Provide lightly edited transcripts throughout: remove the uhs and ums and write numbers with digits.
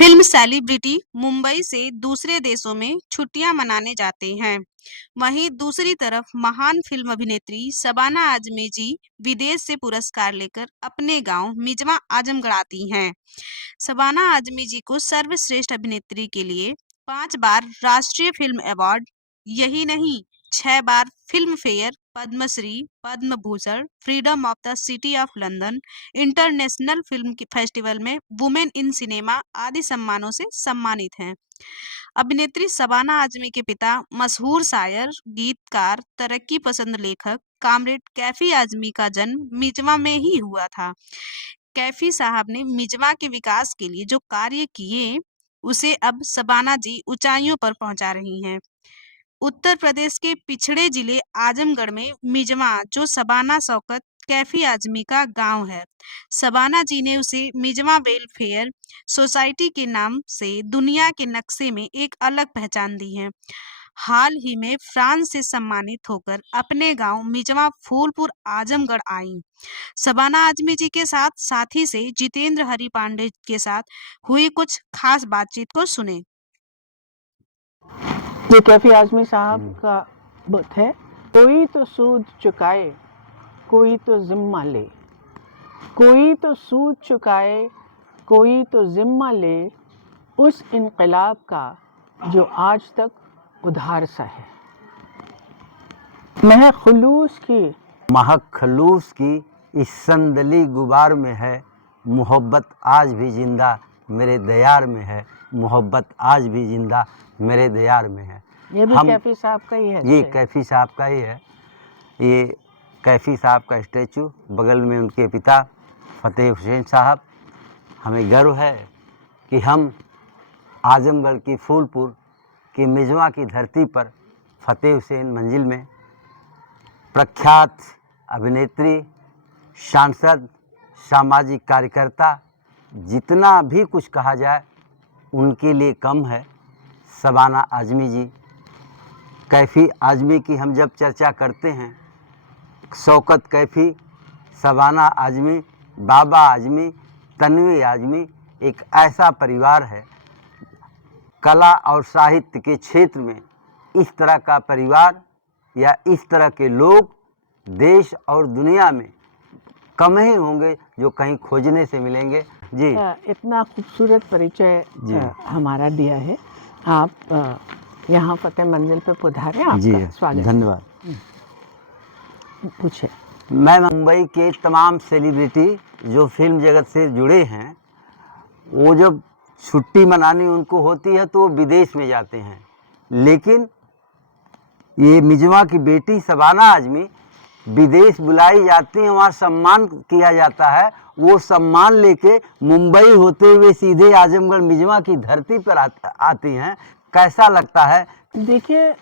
Film celebrity Mumbai से दूसरे देशों में छुट्टियां मनाने जाते हैं। वहीं दूसरी तरफ महान फिल्म अभिनेत्री शबाना आजमी जी विदेश से पुरस्कार लेकर अपने गांव मिजवा आजमगढ़ आती हैं। शबाना आजमी जी को सर्वश्रेष्ठ अभिनेत्री के लिए 5 बार राष्ट्रीय फिल्म अवार्ड, यही नहीं 6 बार Filmfare, Padma Shri, Padma Bhushan, freedom of the city of London, international film festival में वुमेन इन सिनेमा आदि सम्मानों से सम्मानित हैं। अभिनेत्री शबाना आजमी के पिता मशहूर शायर, गीतकार, तरक्की पसंद लेखक कामरेड कैफी आजमी का जन्म मिजवा में ही हुआ था। कैफी साहब ने मिजवा के विकास के लिए जो कार्य किए, उसे अब शबाना जी ऊंचाइयों पर पहुंचा रही हैं। उत्तर प्रदेश के पिछड़े जिले आजमगढ़ में मिजवा, जो शबाना शौकत कैफी आजमी का गांव है, शबाना जी ने उसे मिजवा वेलफेयर सोसाइटी के नाम से दुनिया के नक्शे में एक अलग पहचान दी है। हाल ही में फ्रांस से सम्मानित होकर अपने गांव मिजवा फूलपुर आजमगढ़ आई। शबाना आजमी जी के साथ साथी से जितेंद्र हरि पांडे के साथ हुई कुछ खास बातचीत को सुने। ये कैफी आजमी साहब का बुत है। कोई तो सूद चुकाए, कोई तो जिम्मा ले, कोई तो सूद चुकाए, कोई तो जिम्मा ले, उस इनकलाब का जो आज तक उधार सा है। महक खलूस की इस संदली गुबार में है, मोहब्बत आज भी जिंदा मेरे दयार में है, मोहब्बत आज भी जिंदा मेरे दयार में है। ये भी कैफी साहब का ही है। ये कैफी साहब का ही है। ये कैफी साहब का स्टैचू, बगल में उनके पिता फतेह हुसैन साहब। हमें गर्व है कि हम आजमगढ़ की फूलपुर की मिजवा की धरती पर फतेह हुसैन मंजिल में प्रख्यात अभिनेत्री, सांसद, सामाजिक कार्यकर्ता, जितना भी कुछ कहा जाए उनके लिए कम है। शबाना आजमी जी, कैफी आजमी की हम जब चर्चा करते हैं, शौकत कैफी, शबाना आजमी, बाबा आजमी, तन्वी आजमी एक ऐसा परिवार है। कला और साहित्य के क्षेत्र में इस तरह का परिवार या इस तरह के लोग देश और दुनिया में कम ही होंगे जो कहीं खोजने से मिलेंगे। जी, इतना खूबसूरत परिचय हमारा दिया है। आप यहाँ फतेह मंजिल पे पधारे, आपका स्वागत। धन्यवाद। पूछे। मैं मुंबई के तमाम सेलिब्रिटी जो फिल्म जगत से जुड़े हैं, वो जब छुट्टी मनानी उनको होती है तो वो विदेश में जाते हैं, लेकिन ये मिजवा की बेटी शबाना आजमी विदेश बुलाई जाती है, वहाँ सम्मान किया जाता है। वो सम्मान लेके मुंबई होते हुए सीधे आजमगढ़ मिजवा की धरती पर आती हैं। कैसा लगता है? देखिए,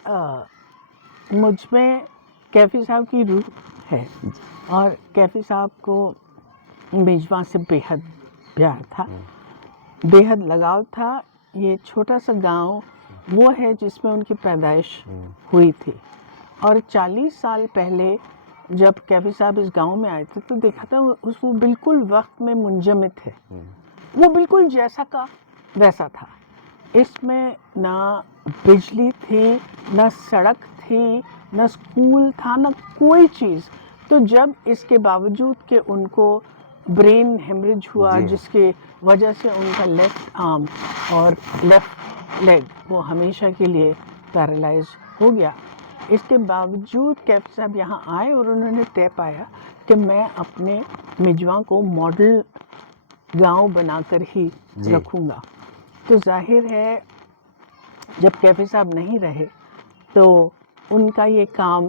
मुझ में कैफी साहब की रूह है और कैफी साहब को मिजवा से बेहद प्यार था, बेहद लगाव था। ये छोटा सा गांव वो है जिसमें उनकी पैदाइश हुई थी और 40 साल पहले जब कैफी साहब इस गांव में आए थे तो देखा था वो बिल्कुल वक्त में मुंजमद है। वो बिल्कुल जैसा का वैसा था। इसमें ना बिजली थी, ना सड़क थी, ना स्कूल था, ना कोई चीज़। तो जब इसके बावजूद कि उनको ब्रेन हेमरेज हुआ, जिसके वजह से उनका लेफ्ट आर्म और लेफ्ट लेग वो हमेशा के लिए पैरालाइज हो गया, इसके बावजूद कैफी साहब यहाँ आए और उन्होंने तय पाया कि मैं अपने मिजवा को मॉडल गांव बनाकर ही रखूँगा। तो जाहिर है जब कैफी साहब नहीं रहे तो उनका ये काम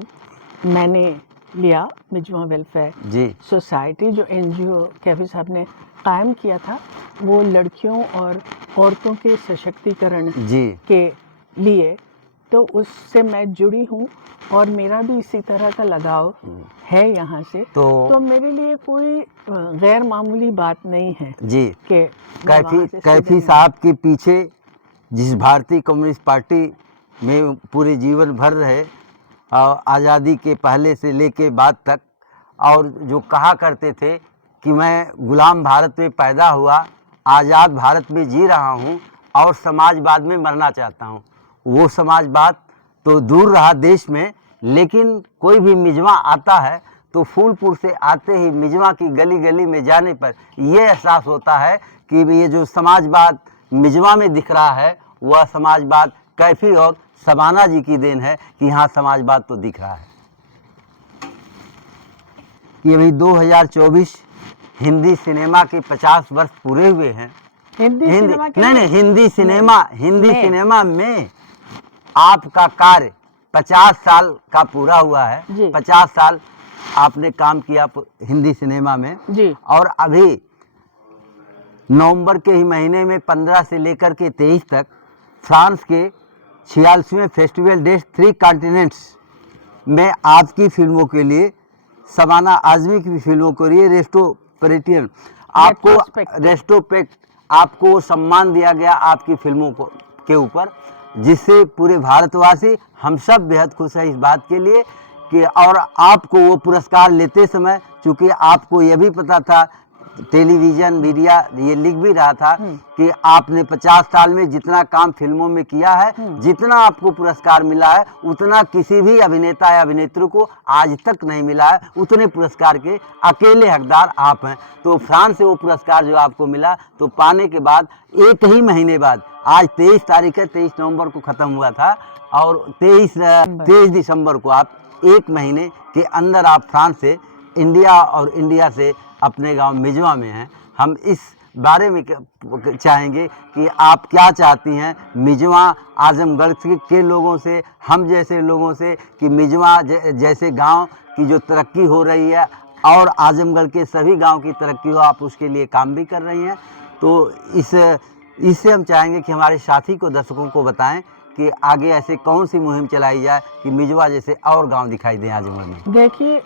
मैंने लिया। मिजवा वेलफेयर सोसाइटी जो NGO कैफी साहब ने कायम किया था, वो लड़कियों और औरतों के सशक्तिकरण के लिए, तो उससे मैं जुड़ी हूँ और मेरा भी इसी तरह का लगाव है यहाँ से। तो मेरे लिए कोई गैर मामूली बात नहीं है जी कि कैफी साहब के पीछे जिस भारतीय कम्युनिस्ट पार्टी में पूरे जीवन भर रहे, आज़ादी के पहले से लेके बाद तक, और जो कहा करते थे कि मैं गुलाम भारत में पैदा हुआ, आज़ाद भारत में जी रहा हूँ और समाजवाद में मरना चाहता हूँ। वो समाजवाद तो दूर रहा देश में, लेकिन कोई भी मिजवा आता है तो फूलपुर से आते ही मिजवा की गली गली में जाने पर ये एहसास होता है कि ये जो समाजवाद मिजवा में दिख रहा है वह समाजवाद कैफी और शबाना जी की देन है कि यहाँ समाजवाद तो दिख रहा है। ये भी 2024 हिंदी सिनेमा के 50 वर्ष पूरे हुए हैं। हिंदी सिनेमा में आपका कार्य 50 साल का पूरा हुआ है। 50 साल आपने काम किया हिंदी सिनेमा में जी। और अभी नवंबर के ही महीने में 15 से लेकर के 23 तक फ्रांस के 46वें फेस्टिवल डेज 3 कॉन्टिनेंट्स में आपकी फिल्मों के लिए, शबाना आज़मी की फिल्मों के लिए रेस्टोपेक्ट आपको सम्मान दिया गया आपकी फिल्मों को के ऊपर, जिससे पूरे भारतवासी हम सब बेहद खुश हैं इस बात के लिए कि और आपको वो पुरस्कार लेते समय, चूँकि आपको ये भी पता था, टेलीविज़न मीडिया ये लिख भी रहा था कि आपने 50 साल में जितना काम फिल्मों में किया है, जितना आपको पुरस्कार मिला है उतना किसी भी अभिनेता या अभिनेत्री को आज तक नहीं मिला है। उतने पुरस्कार के अकेले हकदार आप हैं। तो फ्रांस से वो पुरस्कार जो आपको मिला, तो पाने के बाद एक ही महीने बाद, आज 23 तारीख है, 23 नवंबर को ख़त्म हुआ था और 23 दिसंबर को आप एक महीने के अंदर आप फ्रांस से इंडिया और इंडिया से अपने गांव मिजवा में हैं। हम इस बारे में चाहेंगे कि आप क्या चाहती हैं मिजवा आजमगढ़ के लोगों से, हम जैसे लोगों से, कि मिजवा जैसे गांव की जो तरक्की हो रही है और आजमगढ़ के सभी गांव की तरक्की हो, आप उसके लिए काम भी कर रही हैं। तो इससे हम चाहेंगे कि हमारे साथी को, दर्शकों को बताएं कि आगे ऐसे कौन सी मुहिम चलाई जाए कि मिजवा जैसे और गांव दिखाई दें आजमगढ़ में। देखिए,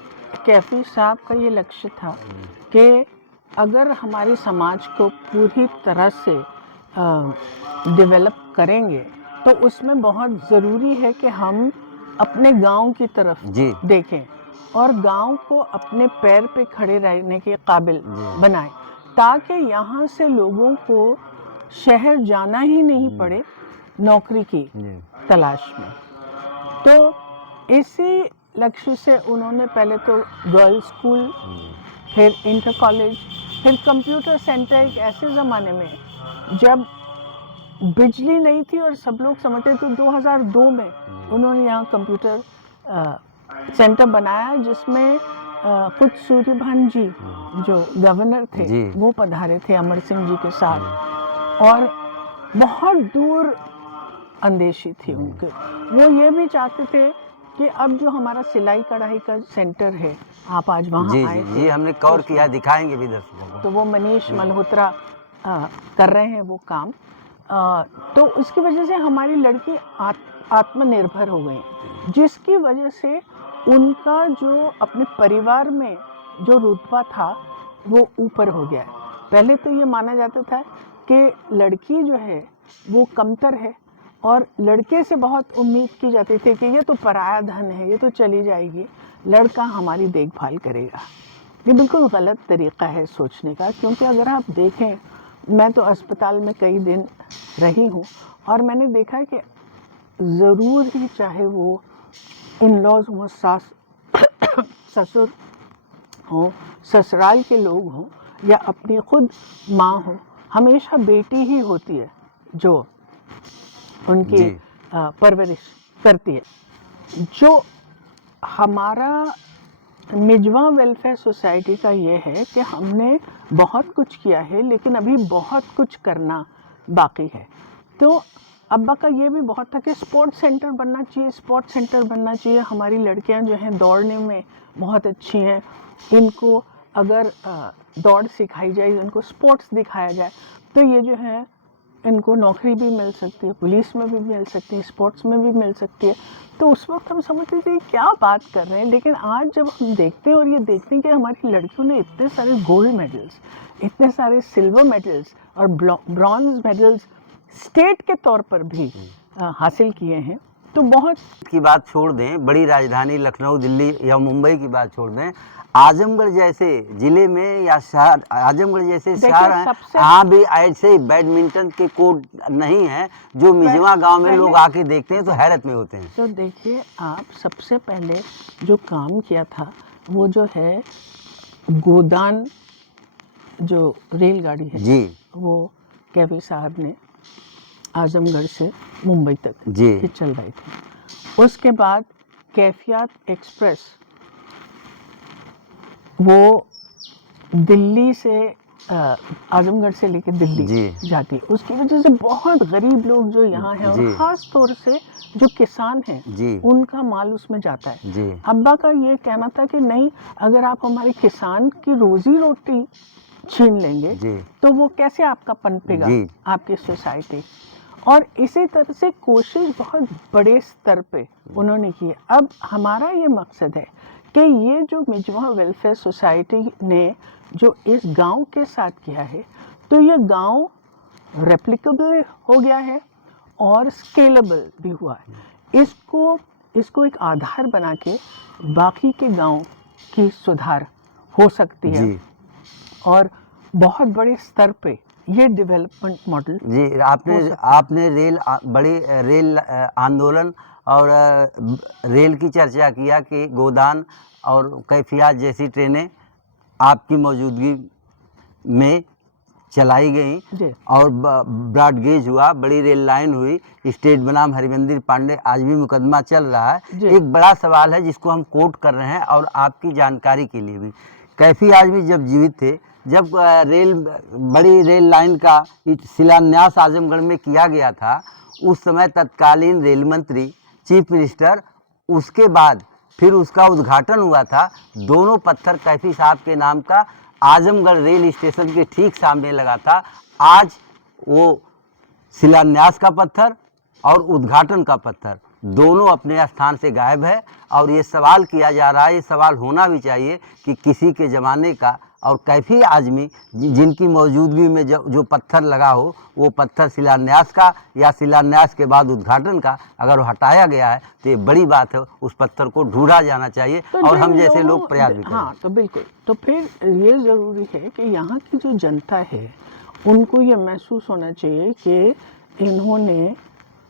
कैफी साहब का ये लक्ष्य था कि अगर हमारे समाज को पूरी तरह से डेवलप करेंगे तो उसमें बहुत ज़रूरी है कि हम अपने गांव की तरफ देखें और गांव को अपने पैर पे खड़े रहने के काबिल बनाएं, ताकि यहाँ से लोगों को शहर जाना ही नहीं पड़े नौकरी की तलाश में। तो इसी लक्ष्य से उन्होंने पहले तो गर्ल्स स्कूल, फिर इंटर कॉलेज, फिर कंप्यूटर सेंटर, एक ऐसे ज़माने में जब बिजली नहीं थी और सब लोग समझते, तो 2002 में उन्होंने यहाँ कंप्यूटर सेंटर बनाया, जिसमें खुद सूर्यभान जी जो गवर्नर थे वो पधारे थे अमर सिंह जी के साथ, और बहुत दूर अंदेशी थी उनके। वो ये भी चाहते थे कि अब जो हमारा सिलाई कढ़ाई का सेंटर है, आप आज वहाँ आए थे, हमने कवर किया, दिखाएंगे भी दर्शकों को। तो वो मनीष मल्होत्रा कर रहे हैं वो काम। तो उसकी वजह से हमारी लड़की आत्मनिर्भर हो गई, जिसकी वजह से उनका जो अपने परिवार में जो रुतबा था वो ऊपर हो गया। पहले तो ये माना जाता था कि लड़की जो है वो कमतर है और लड़के से बहुत उम्मीद की जाती थी कि ये तो पराया धन है, ये तो चली जाएगी, लड़का हमारी देखभाल करेगा। ये बिल्कुल गलत तरीक़ा है सोचने का, क्योंकि अगर आप देखें, मैं तो अस्पताल में कई दिन रही हूँ और मैंने देखा है कि ज़रूर ही, चाहे वो इन लॉज हों, सास ससुर हों, ससुराल के लोग हों या अपनी खुद माँ हो, हमेशा बेटी ही होती है जो उनकी परवरिश करती है। जो हमारा मिजवा वेलफेयर सोसाइटी का ये है कि हमने बहुत कुछ किया है, लेकिन अभी बहुत कुछ करना बाकी है। तो अब्बा का ये भी बहुत था कि स्पोर्ट्स सेंटर बनना चाहिए, स्पोर्ट्स सेंटर बनना चाहिए। हमारी लड़कियां जो हैं दौड़ने में बहुत अच्छी हैं, इनको अगर दौड़ सिखाई जाए, इनको स्पोर्ट्स दिखाया जाए, तो ये जो है इनको नौकरी भी मिल सकती है, पुलिस में भी मिल सकती है, स्पोर्ट्स में भी मिल सकती है। तो उस वक्त हम समझते थे क्या बात कर रहे हैं, लेकिन आज जब हम देखते हैं और ये देखते हैं कि हमारी लड़कियों ने इतने सारे गोल्ड मेडल्स, इतने सारे सिल्वर मेडल्स और ब्रॉन्ज मेडल्स स्टेट के तौर पर भी हासिल किए हैं, तो बहुत की बात छोड़ दें, बड़ी राजधानी लखनऊ, दिल्ली या मुंबई की बात छोड़ दें, आजमगढ़ जैसे जिले में या शहर, आजमगढ़ जैसे देखिए, शहर हैं, सबसे यहाँ भी ऐसे ही बैडमिंटन के कोर्ट नहीं है जो मिजवा गांव में लोग पहले- आके देखते हैं तो हैरत में होते हैं। तो देखिए, आप सबसे पहले जो काम किया था वो जो है गोदान जो रेलगाड़ी है जी वो कैफी साहब ने आजमगढ़ से मुंबई तक जी की चल रही थी। उसके बाद कैफियत एक्सप्रेस वो दिल्ली से आजमगढ़ से लेकर दिल्ली जी जाती है। उसकी वजह से बहुत गरीब लोग जो यहाँ हैं और जी। ख़ास तौर से जो किसान हैं जी उनका माल उसमें जाता है। जी अब्बा का ये कहना था कि नहीं, अगर आप हमारे किसान की रोजी रोटी छीन लेंगे जी तो वो कैसे आपका पनपेगा, जी। आपकी सोसाइटी। और इसी तरह से कोशिश बहुत बड़े स्तर पे उन्होंने की है। अब हमारा ये मकसद है कि ये जो मिजवा वेलफेयर सोसाइटी ने जो इस गांव के साथ किया है, तो ये गांव रेप्लिकेबल हो गया है और स्केलेबल भी हुआ है। इसको एक आधार बना के बाकी के गांव की सुधार हो सकती है जी और बहुत बड़े स्तर पे ये डेवलपमेंट मॉडल जी। आपने बड़े रेल आंदोलन और रेल की चर्चा किया कि गोदान और कैफियत जैसी ट्रेनें आपकी मौजूदगी में चलाई गई जी। और ब्रॉड गेज हुआ, बड़ी रेल लाइन हुई, स्टेट बनाम हरिमंदिर पांडे आज भी मुकदमा चल रहा है। जी। एक बड़ा सवाल है जिसको हम कोट कर रहे हैं और आपकी जानकारी के लिए भी, कैफी आजमी जब जीवित थे, जब बड़ी रेल लाइन का शिलान्यास आजमगढ़ में किया गया था, उस समय तत्कालीन रेल मंत्री, चीफ मिनिस्टर, उसके बाद फिर उसका उद्घाटन हुआ था। दोनों पत्थर कैफी साहब के नाम का आजमगढ़ रेल स्टेशन के ठीक सामने लगा था। आज वो शिलान्यास का पत्थर और उद्घाटन का पत्थर दोनों अपने स्थान से गायब है। और ये सवाल किया जा रहा है, ये सवाल होना भी चाहिए कि किसी के ज़माने का और कैफी आजमी जिनकी मौजूदगी में जो पत्थर लगा हो, वो पत्थर शिलान्यास का या शिलान्यास के बाद उद्घाटन का अगर वो हटाया गया है तो ये बड़ी बात है, उस पत्थर को ढूंढा जाना चाहिए तो और हम जैसे लोग प्रयास भी करें। हाँ, तो बिल्कुल। तो फिर ये ज़रूरी है कि यहाँ की जो जनता है उनको ये महसूस होना चाहिए कि इन्होंने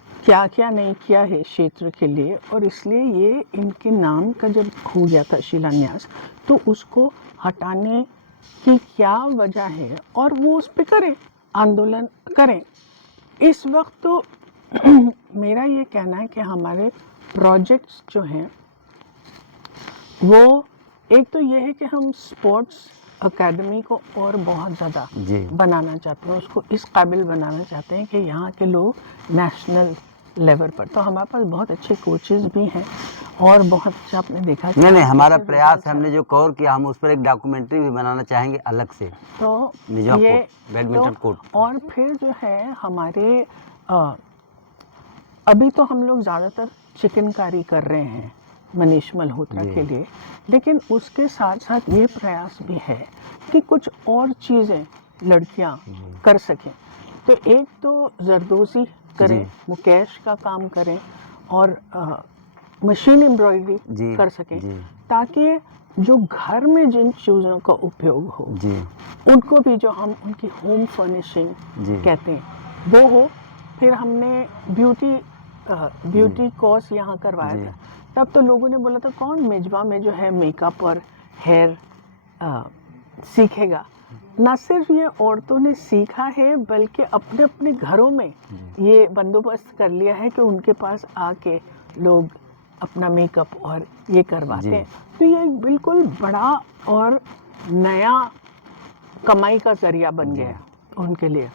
क्या क्या नहीं किया है क्षेत्र के लिए, और इसलिए ये इनके नाम का जब हो गया था शिलान्यास तो उसको हटाने की क्या वजह है और वो उस पर करें, आंदोलन करें। इस वक्त तो मेरा ये कहना है कि हमारे प्रोजेक्ट्स जो हैं वो एक तो ये है कि हम स्पोर्ट्स अकेडमी को और बहुत ज़्यादा जी बनाना चाहते हैं, उसको इस काबिल बनाना चाहते हैं कि यहाँ के लोग नेशनल लेवल पर, तो हमारे पास बहुत अच्छे कोचेज़ भी हैं और बहुत अच्छा आपने देखा कि नहीं, हमारा अच्छा प्रयास, अच्छा। हमने जो कवर किया, हम उस पर एक डॉक्यूमेंट्री भी बनाना चाहेंगे अलग से। तो निजाम ये कोर्ट, बैडमिंटन कोर्ट। और फिर जो है हमारे अभी तो हम लोग ज़्यादातर चिकनकारी कर रहे हैं मनीष मल्होत्रा के लिए, लेकिन उसके साथ साथ ये प्रयास भी है कि कुछ और चीज़ें लड़कियां कर सकें। तो एक तो जरदोजी करें, मुकेश का काम करें और मशीन एम्ब्रॉयडरी कर सकें, ताकि जो घर में जिन चीज़ों का उपयोग हो जी उनको भी, जो हम उनकी होम फर्निशिंग कहते हैं, वो हो। फिर हमने ब्यूटी कोर्स यहाँ करवाया था, तब तो लोगों ने बोला था कौन मिजवा में जो है मेकअप और हेयर सीखेगा। ना सिर्फ ये औरतों ने सीखा है बल्कि अपने अपने घरों में ये बंदोबस्त कर लिया है कि उनके पास आके लोग अपना मेकअप और ये करवाते हैं। तो ये एक बिल्कुल बड़ा और नया कमाई का जरिया बन गया है उनके लिए।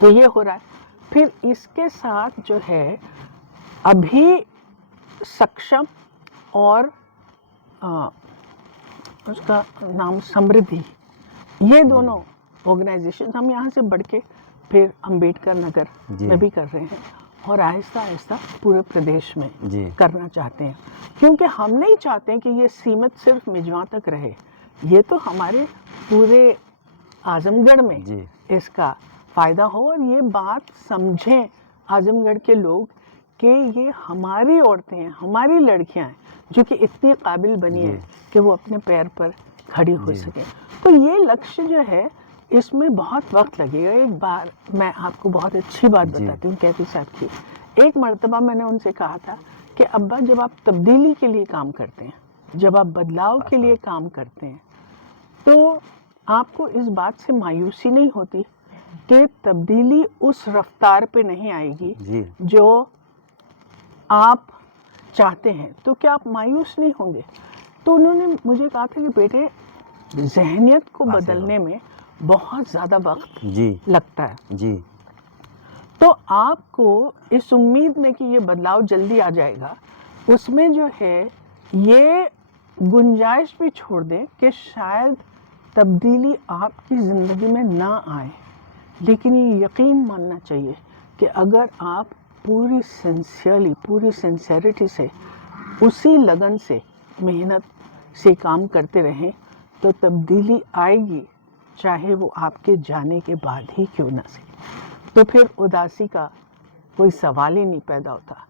तो ये हो रहा है। फिर इसके साथ जो है अभी सक्षम और उसका नाम समृद्धि, ये दोनों ऑर्गेनाइजेशन हम यहाँ से बढ़ के फिर अंबेडकर नगर में भी कर रहे हैं और आहिस्ता आहिस्ता पूरे प्रदेश में करना चाहते हैं, क्योंकि हम नहीं चाहते कि ये सीमित सिर्फ मिजवा तक रहे। ये तो हमारे पूरे आजमगढ़ में इसका फ़ायदा हो और ये बात समझें आजमगढ़ के लोग कि ये हमारी औरतें हैं, हमारी लड़कियां हैं जो कि इतनी काबिल बनी हैं कि वो अपने पैर पर खड़ी हो सकें। तो ये लक्ष्य जो है इसमें बहुत वक्त लगेगा। एक बार मैं आपको बहुत अच्छी बात बताती हूँ कैफी साहब की। एक मर्तबा मैंने उनसे कहा था कि अब्बा, जब आप तब्दीली के लिए काम करते हैं, जब आप बदलाव के लिए काम करते हैं, तो आपको इस बात से मायूसी नहीं होती कि तब्दीली उस रफ्तार पे नहीं आएगी जो आप चाहते हैं, तो क्या आप मायूस नहीं होंगे? तो उन्होंने मुझे कहा था कि बेटे, ज़हनियत को बदलने में बहुत ज़्यादा वक्त लगता है जी। तो आपको इस उम्मीद में कि ये बदलाव जल्दी आ जाएगा, उसमें जो है ये गुंजाइश भी छोड़ दें कि शायद तब्दीली आपकी ज़िंदगी में ना आए, लेकिन ये यकीन मानना चाहिए कि अगर आप पूरी सिंसियरली, पूरी सिंसेरिटी से, उसी लगन से, मेहनत से काम करते रहें तो तब्दीली आएगी, चाहे वो आपके जाने के बाद ही क्यों ना सही। तो फिर उदासी का कोई सवाल ही नहीं पैदा होता।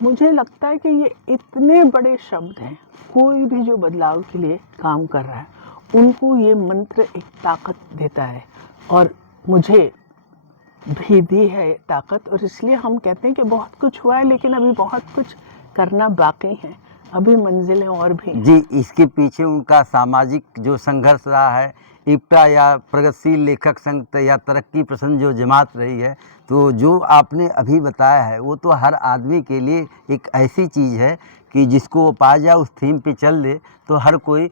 मुझे लगता है कि ये इतने बड़े शब्द हैं, कोई भी जो बदलाव के लिए काम कर रहा है उनको ये मंत्र एक ताकत देता है, और मुझे भी दी है ताकत। और इसलिए हम कहते हैं कि बहुत कुछ हुआ है, लेकिन अभी बहुत कुछ करना बाकी है, अभी मंजिलें और भी हैं। जी, इसके पीछे उनका सामाजिक जो संघर्ष रहा है, इप्टा या प्रगतिशील लेखक संघ या तरक्की पसंद जो जमात रही है, तो जो आपने अभी बताया है वो तो हर आदमी के लिए एक ऐसी चीज़ है कि जिसको वो पा जाए, उस थीम पे चल दे, तो हर कोई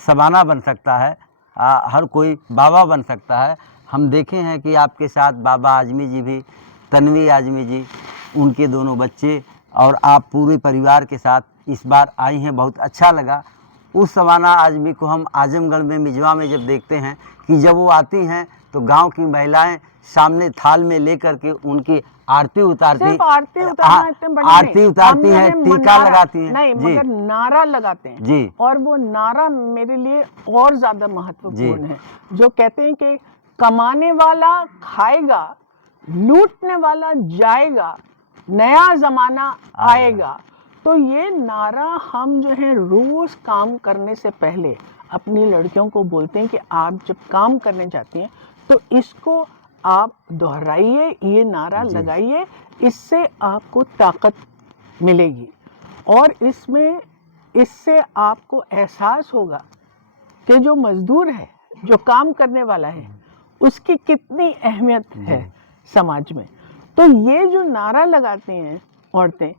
सबाना बन सकता है, हर कोई बाबा बन सकता है। हम देखे हैं कि आपके साथ बाबा आज़मी जी भी, तन्वी आज़मी जी, उनके दोनों बच्चे और आप पूरे परिवार के साथ इस बार आई हैं, बहुत अच्छा लगा। उस सबाना आज़मी को हम आजमगढ़ में मिजवा में जब देखते हैं कि जब वो आती हैं तो गांव की महिलाएं सामने थाल में लेकर के उनकी आरती उतारती, सिर्फ आरती उतारना इतने बड़े आरती उतारती हैं, टीका लगाती हैं, नहीं, मगर नारा लगाते हैं जी। और वो नारा मेरे लिए और ज़्यादा महत्वपूर्ण है, जो कहते हैं कि कमाने वाला खाएगा, लूटने वाला जाएगा, नया ज़माना आएगा। तो ये नारा हम जो है रोज़ काम करने से पहले अपनी लड़कियों को बोलते हैं कि आप जब काम करने जाती हैं तो इसको आप दोहराइए, ये नारा लगाइए, इससे आपको ताकत मिलेगी और इससे आपको एहसास होगा कि जो मज़दूर है, जो काम करने वाला है, उसकी कितनी अहमियत है समाज में। तो ये जो नारा लगाती हैं औरतें,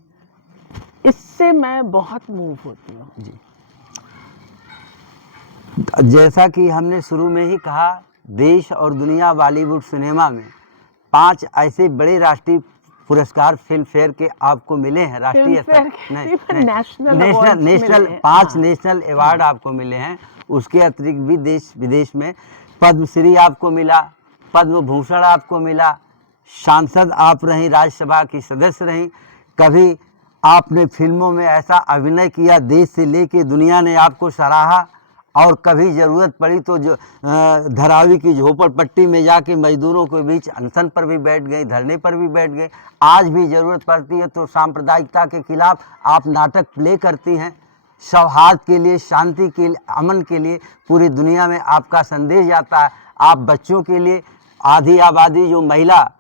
इससे मैं बहुत मूव होती हूँ जी। जैसा कि हमने शुरू में ही कहा, देश और दुनिया बॉलीवुड सिनेमा में 5 ऐसे बड़े राष्ट्रीय पुरस्कार फिल्म फेयर के आपको मिले हैं, राष्ट्रीय नेशनल 5 नेशनल अवार्ड आपको मिले हैं। उसके अतिरिक्त भी देश विदेश में पद्मश्री आपको मिला, पद्म भूषण आपको मिला, सांसद आप रहीं, राज्यसभा की सदस्य रहीं, कभी आपने फिल्मों में ऐसा अभिनय किया देश से लेके दुनिया ने आपको सराहा, और कभी ज़रूरत पड़ी तो जो धरावी की झोपड़पट्टी में जाके मजदूरों के बीच अनशन पर भी बैठ गए, धरने पर भी बैठ गए। आज भी ज़रूरत पड़ती है तो सांप्रदायिकता के खिलाफ आप नाटक प्ले करती हैं, सौहार्द के लिए, शांति के लिए, अमन के लिए पूरी दुनिया में आपका संदेश जाता है। आप बच्चों के लिए, आधी आबादी जो महिला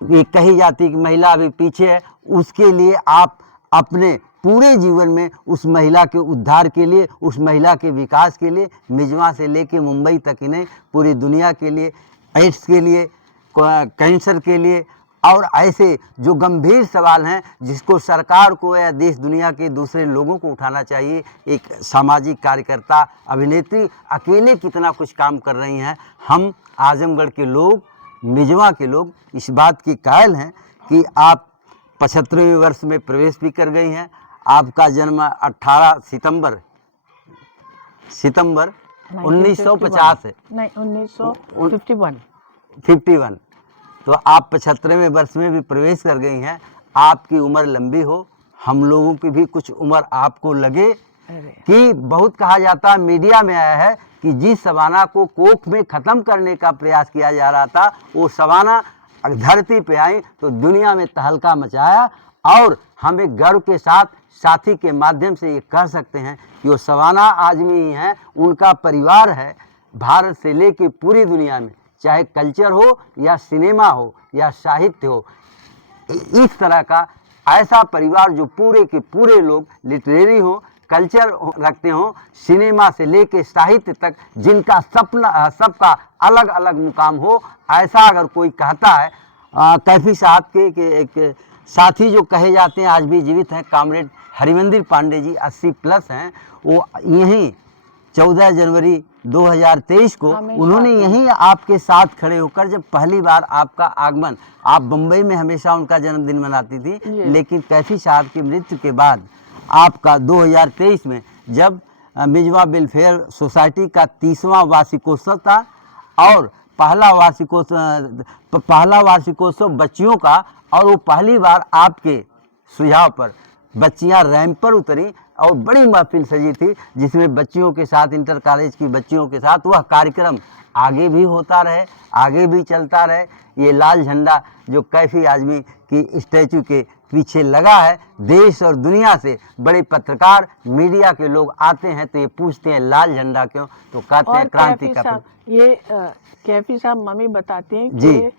ये कही जाती कि महिला अभी पीछे है, उसके लिए आप अपने पूरे जीवन में उस महिला के उद्धार के लिए, उस महिला के विकास के लिए, मिजवा से लेके मुंबई तक ही नहीं, पूरी दुनिया के लिए, एड्स के लिए, कैंसर के लिए, और ऐसे जो गंभीर सवाल हैं जिसको सरकार को या देश दुनिया के दूसरे लोगों को उठाना चाहिए। एक सामाजिक कार्यकर्ता, अभिनेत्री अकेले कितना कुछ काम कर रही हैं। हम आजमगढ़ के लोग, मिजवा के लोग इस बात की कायल हैं कि आप 75वें वर्ष में प्रवेश भी कर गई हैं। आपका जन्म 18 सितंबर 1950 है, नहीं 1951। तो आप 75वें वर्ष में भी प्रवेश कर गई हैं। आपकी उम्र लंबी हो, हम लोगों की भी कुछ उम्र आपको लगे। कि बहुत कहा जाता, मीडिया में आया है कि जिस सबाना को कोख में ख़त्म करने का प्रयास किया जा रहा था, वो सबाना धरती पे आई तो दुनिया में तहलका मचाया। और हम एक गर्व के साथ साथी के माध्यम से ये कह सकते हैं कि वो शबाना आज़मी ही हैं, उनका परिवार है भारत से लेके पूरी दुनिया में, चाहे कल्चर हो या सिनेमा हो या साहित्य हो, इस तरह का ऐसा परिवार जो पूरे के पूरे लोग लिटरेरी हो, कल्चर रखते हो, सिनेमा से लेके साहित्य तक, जिनका सपना सबका अलग अलग मुकाम हो, ऐसा अगर कोई कहता है। कैफी साहब के एक साथी जो कहे जाते हैं आज भी जीवित हैं, कामरेड हरिमंदिर पांडे जी 80 प्लस हैं, वो यहीं 14 जनवरी 2023 को उन्होंने यहीं आपके साथ खड़े होकर, जब पहली बार आपका आगमन, आप बम्बई में हमेशा उनका जन्मदिन मनाती थी, लेकिन कैफी साहब की मृत्यु के बाद आपका 2023 में जब मिजवा वेलफेयर सोसाइटी का 30वां वार्षिकोत्सव था और पहला वार्षिकोत्सव बच्चियों का, और वो पहली बार आपके सुझाव पर बच्चियां रैंप पर उतरी और बड़ी महफिल सजी थी, जिसमें बच्चियों के साथ, इंटर कॉलेज की बच्चियों के साथ वह कार्यक्रम आगे भी होता रहे, आगे भी चलता रहे। ये लाल झंडा जो कैफी आज़मी की स्टैचू के पीछे लगा है, देश और दुनिया से बड़े पत्रकार, मीडिया के लोग आते हैं तो ये पूछते हैं लाल झंडा क्यों, तो कहते हैं क्रांति का। ये कैफी साहब मम्मी बताती हैं जी, कि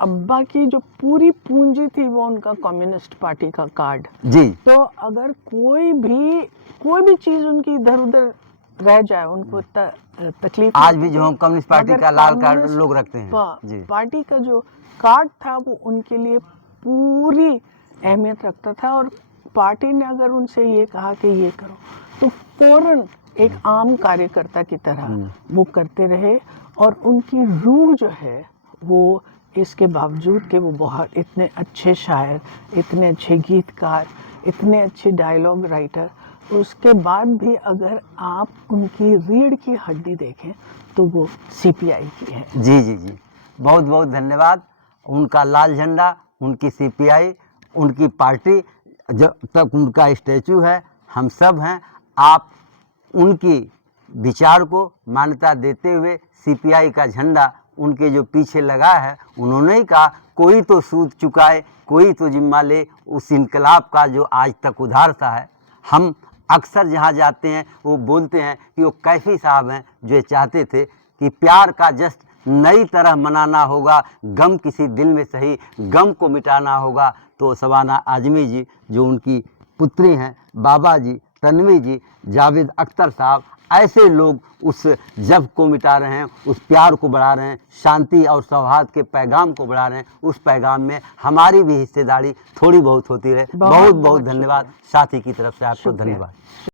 अब्बा की जो पूरी पूंजी थी वो उनका कम्युनिस्ट पार्टी का कार्ड। जी, तो अगर कोई भी चीज उनकी इधर उधर रह जाए, उनको तकलीफ आज भी जो हम कम्युनिस्ट पार्टी का लाल कार्ड लोग रखते हैं, जी, पार्टी का जो कार्ड था वो उनके लिए पूरी अहमियत रखता था। और पार्टी ने अगर उनसे ये कहा कि ये करो तो फौरन एक आम कार्यकर्ता की तरह वो करते रहे। और उनकी रूह जो है वो, इसके बावजूद कि वो बहुत इतने अच्छे शायर, इतने अच्छे गीतकार, इतने अच्छे डायलॉग राइटर, उसके बाद भी अगर आप उनकी रीढ़ की हड्डी देखें तो वो सीपीआई की है। जी जी जी, बहुत बहुत धन्यवाद। उनका लाल झंडा, उनकी सीपीआई, उनकी पार्टी, जब तक उनका स्टैचू है, हम सब हैं। आप उनकी विचार को मान्यता देते हुए सीपीआई का झंडा उनके जो पीछे लगा है, उन्होंने ही कहा कोई तो सूद चुकाए, कोई तो जिम्मा ले उस इनकलाब का जो आज तक उधारता है। हम अक्सर जहाँ जाते हैं वो बोलते हैं कि वो कैफी साहब हैं जो चाहते थे कि प्यार का जश्न नई तरह मनाना होगा, गम किसी दिल में सही गम को मिटाना होगा। तो शबाना आज़मी जी जो उनकी पुत्री हैं, बाबा जी, तन्वी जी, जावेद अख्तर साहब, ऐसे लोग उस जब को मिटा रहे हैं, उस प्यार को बढ़ा रहे हैं, शांति और सौहार्द के पैगाम को बढ़ा रहे हैं। उस पैगाम में हमारी भी हिस्सेदारी थोड़ी बहुत होती रहे। बहुत बहुत धन्यवाद। साथी की तरफ से आपको धन्यवाद।